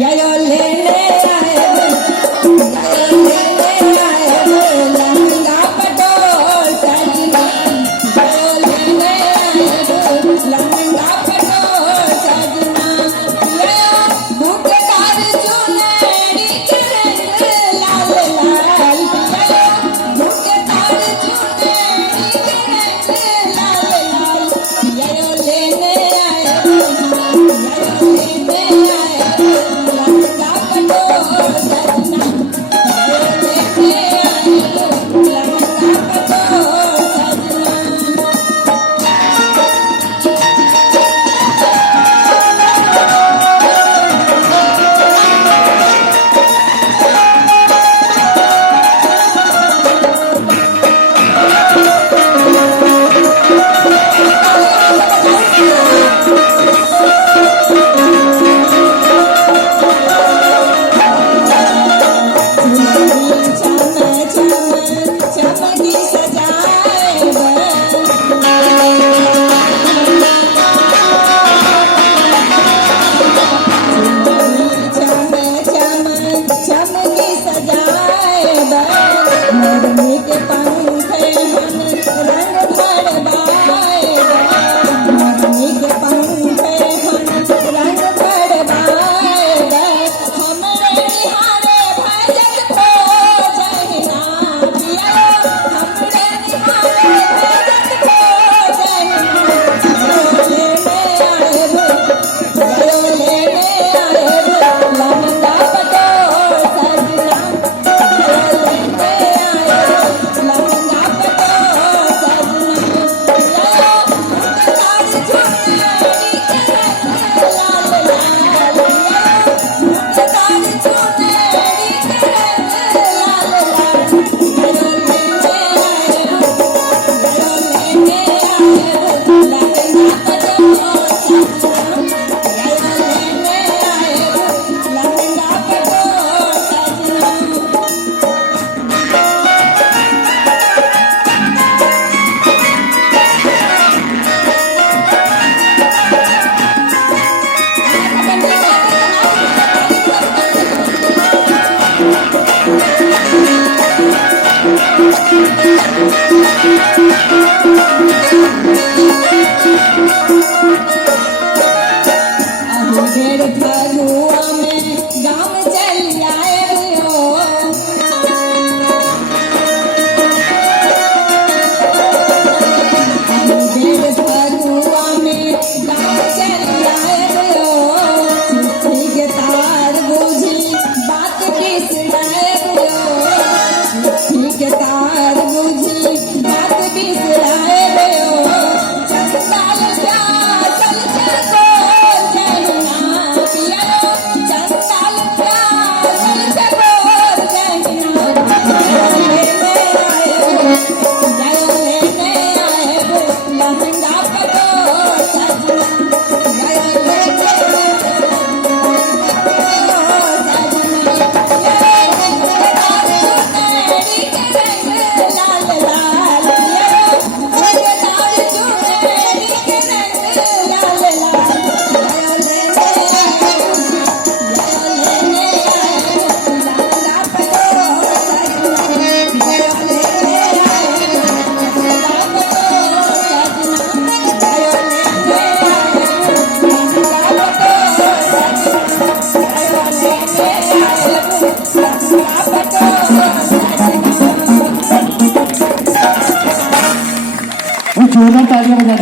यायो लेने आए लेने आए लहंगा पटोल सजना यायो लेने आए लहंगा पटोल सजना यायो बूटेदार चुनरी के रंग लाल लाल यायो बूटेदार चुनरी के रंग लाल लाल यायो लेने आए यायो लेने आए लहंगा पटोल सजना यायो लेने आए लहंगा पटोल सजना चमकी सजाए चमकी सजाए मोरनी के पंखे मन रंग भरवाए मोरनी के पंखे मन रंग भरवाए हमरे निहारे भजत हो जहिना पिया हमरे निहारे भजत हो जहिना लेने आए लेने आए लहंगा पटोल सजना लेने आए लहंगा पटोल सजना बूटेदार चुनरी के रंग लाल लाल बूटेदार चुनरी के रंग लाल लाल लेने आए लेने आए लहंगा पटोल सजना लेने आए लहंगा पटोल सजना ढेर फगुआ में गाँव चल आए हो ढेर फगुआ में गाँव चल आए हो चिट्ठी के तार बुझी बात किस लाए हो चिट्ठी के तार बुझी बात किस लाए हो चंदाल चल चको जहिना पिया चंदाल चल चको जहिना लेने आए लेने आए लहंगा पटोल सजना लेने जोरदार तालियां बजा